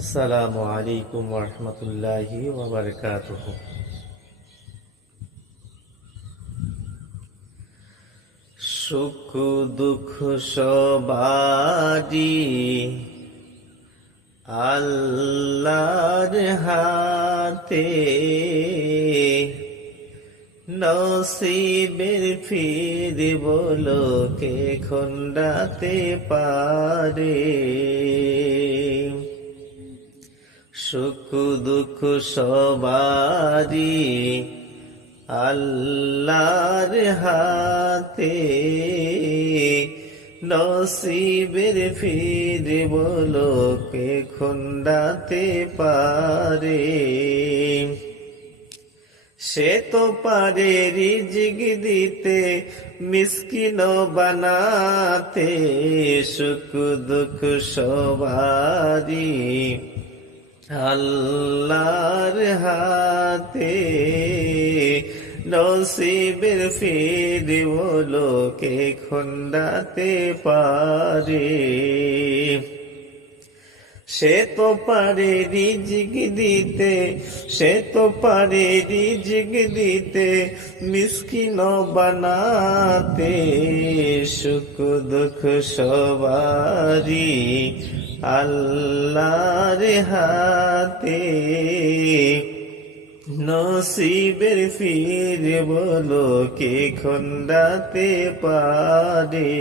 আসসালামু আলাইকুম ওরহমতুল্লাহি ওয়াবারাকাতুহু। সুখ দুঃখ সবারই আল্লাহর হাতে, নসিবের ফির বলো কে খন্ডাতে পারে। সুখ দুঃখ সবারই আল্লাহর হাতে, নসিবের ফির বলো কে খন্ডাতে পারে। সে তো পারে রিজিক দিতে, মিসকিন বানাতে। সুখ দুঃখ সবারই আল্লাহর হাতে, নসিবের ফির বলো কে খন্ডাতে পারে। সে তো পারে রিজিক দিতে, সে তো পারে রিজিক দিতে, মিসকিন বানাতে। সুখ দুঃখ সবারই আল্লাহর হাতে, নসিবের ফির বলো কে খন্ডাতে পারে।